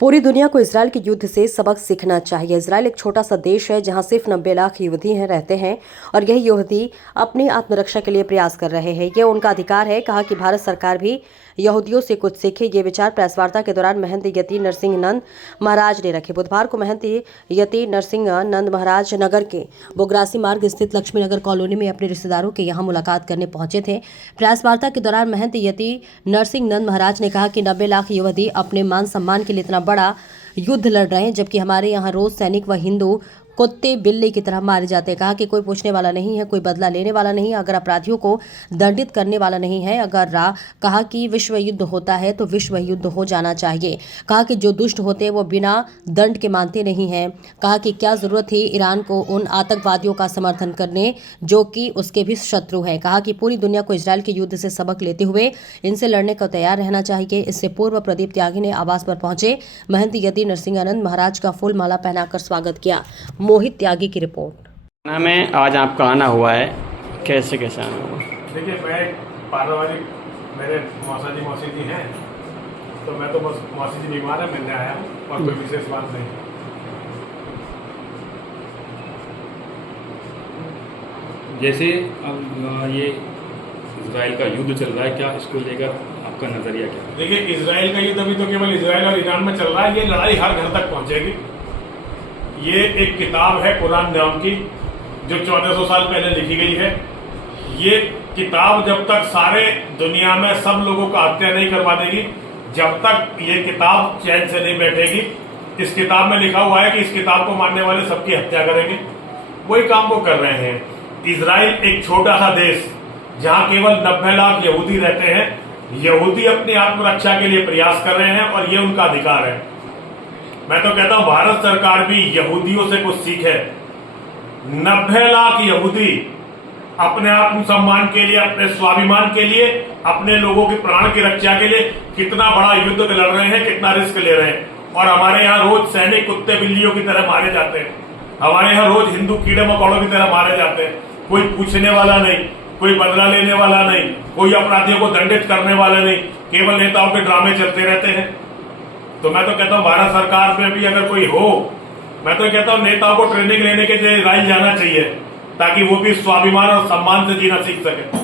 पूरी दुनिया को इसराइल के युद्ध से सबक सीखना चाहिए। इसराइल एक छोटा सा देश है जहां सिर्फ 90 लाख यहूदी रहते हैं और यही यहूदी अपनी आत्मरक्षा के लिए प्रयास कर रहे हैं। ये उनका अधिकार है। कहा कि भारत सरकार भी यहूदियों से कुछ सीखे। ये विचार प्रेस वार्ता के दौरान महंत यति नरसिंह नंद महाराज ने रखे। बुधवार को महंत यति नरसिंह नंद महाराज नगर के बोगरासी मार्ग स्थित लक्ष्मी नगर कॉलोनी में अपने रिश्तेदारों के यहाँ मुलाकात करने पहुंचे थे। प्रेस वार्ता के दौरान महंत यति नरसिंह नंद महाराज ने कहा कि 90 लाख यहूदी अपने मान सम्मान के लिए इतना बड़ा युद्ध लड़ रहे हैं, जबकि हमारे यहाँ रोज सैनिक व हिंदू कुत्ते बिल्ली की तरह मारे जाते हैं। कहा कि कोई पूछने वाला नहीं है, कोई बदला लेने वाला नहीं है, अगर अपराधियों को दंडित करने वाला नहीं है। कहा कि विश्व युद्ध होता है तो विश्व युद्ध हो जाना चाहिए। कहा कि जो दुष्ट होते हैं वो बिना दंड के मानते नहीं हैं। कहा कि क्या जरूरत थी ईरान को उन आतंकवादियों का समर्थन करने जो कि उसके भी शत्रु हैं। कहा कि पूरी दुनिया को इजराइल के युद्ध से सबक लेते हुए इनसे लड़ने को तैयार रहना चाहिए। इससे पूर्व प्रदीप त्यागी ने आवास पर पहुंचे महंत यति नरसिंहानंद महाराज का फूल माला पहनाकर स्वागत किया। मोहित त्यागी की रिपोर्ट। में आज आपका आना हुआ है, कैसे आना हुआ? देखिए, मैं पारिवारिक मेरे मौसी जी हैं, तो मैं तो बस मौसी जी बीमार है, मिलने आया हूँ और कोई विशेष बात नहीं। जैसे अब ये इजराइल का युद्ध चल रहा है, क्या इसको लेकर आपका नजरिया क्या है? देखिए, इजराइल का युद्ध अभी तो केवल इजराइल और ईरान में चल रहा है। ये लड़ाई हर घर तक पहुंचेगी। ये एक किताब है कुरान नाम की, जो 1400 साल पहले लिखी गई है। ये किताब जब तक सारे दुनिया में सब लोगों का हत्या नहीं करवा देगी, जब तक ये किताब चैन से नहीं बैठेगी। इस किताब में लिखा हुआ है कि इस किताब को मानने वाले सबकी हत्या करेंगे। वही काम वो कर रहे हैं। इजराइल एक छोटा सा देश जहां केवल 90 लाख यहूदी रहते हैं। यहूदी अपनी आत्मरक्षा के लिए प्रयास कर रहे हैं और ये उनका अधिकार है। मैं तो कहता हूं भारत सरकार भी यहूदियों से कुछ सीखे। 90 लाख यहूदी अपने आत्मसम्मान के लिए, अपने स्वाभिमान के लिए, अपने लोगों के प्राण की रक्षा के लिए कितना बड़ा युद्ध लड़ रहे हैं, कितना रिस्क ले रहे हैं। और हमारे यहाँ रोज सैनिक कुत्ते बिल्लियों की तरह मारे जाते हैं। हमारे यहाँ रोज हिंदू कीड़े मकोड़ों की तरह मारे जाते हैं। कोई पूछने वाला नहीं, कोई बदला लेने वाला नहीं, कोई अपराधियों को दंडित करने वाला नहीं। केवल नेताओं के ड्रामे चलते रहते हैं। तो मैं तो कहता हूं भारत सरकार में भी अगर कोई हो, मैं तो कहता हूं नेताओं को ट्रेनिंग लेने के लिए इजराइल जाना चाहिए, ताकि वो भी स्वाभिमान और सम्मान से जीना सीख सके।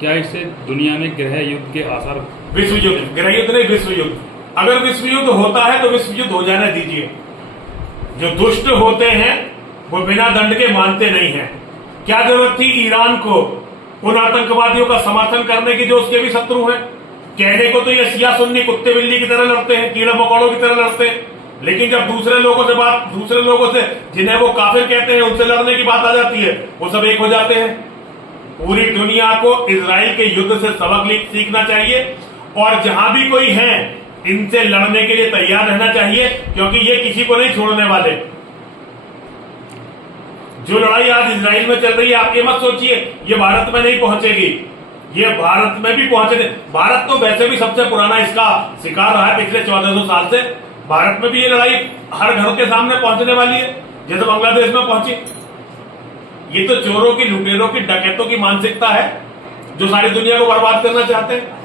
क्या इससे दुनिया में गृह युद्ध के आसार? विश्व युद्ध, गृह युद्ध नहीं, विश्व युद्ध। अगर विश्व युद्ध होता है तो विश्व युद्ध हो जाने दीजिए। जो दुष्ट होते हैं वो बिना दंड के मानते नहीं है। क्या जरूरत थी ईरान को उन आतंकवादियों का समर्थन करने की जो उसके भी शत्रु हैं? कहने को तो ये शिया सुन्नी कुत्ते बिल्ली की तरह लड़ते हैं, कीड़े मकोड़ों की तरह लड़ते हैं, लेकिन जब दूसरे लोगों से जिन्हें वो काफिर कहते हैं उनसे लड़ने की बात आ जाती है, वो सब एक हो जाते हैं। पूरी दुनिया को इजराइल के युद्ध से सबक सीखना चाहिए और जहां भी कोई है इनसे लड़ने के लिए तैयार रहना चाहिए, क्योंकि ये किसी को नहीं छोड़ने वाले। जो लड़ाई आज इजराइल में चल रही है, आप ये मत सोचिए ये भारत में नहीं पहुंचेगी, ये भारत में भी पहुंचने। भारत तो वैसे भी सबसे पुराना इसका शिकार रहा है पिछले 1400 साल से। भारत में भी ये लड़ाई हर घर के सामने पहुंचने वाली है, जैसे बांग्लादेश में पहुंची। ये तो चोरों की, लुटेरों की, डकैतों की मानसिकता है जो सारी दुनिया को बर्बाद करना चाहते हैं।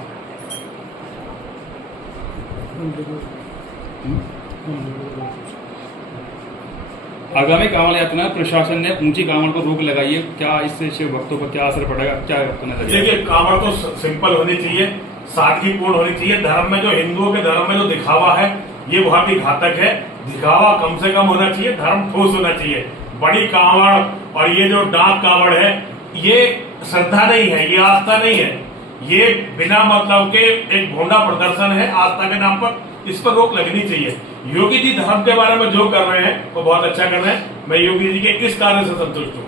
आगामी कांवड़ यात्रा में प्रशासन ने ऊंची कांवड़ पर रोक लगाई है, क्या इससे शिव भक्तों पर क्या असर पड़ेगा? क्या देखिए, कांवड़ तो सिंपल होनी चाहिए, सादगीपूर्ण होनी चाहिए। धर्म में जो हिंदुओं के धर्म में जो दिखावा है ये बहुत ही घातक है। दिखावा कम से कम होना चाहिए, धर्म ठोस होना चाहिए। बड़ी कांवड़ और ये जो डाक कांवड़ है ये श्रद्धा नहीं है, ये आस्था नहीं है, ये बिना मतलब के एक भोंडा प्रदर्शन है आस्था के नाम पर। इस पर रोक लगनी चाहिए। योगी जी धर्म के बारे में जो कर रहे हैं वो बहुत अच्छा कर रहे हैं। मैं योगी जी के इस कार्य से संतुष्ट हूँ।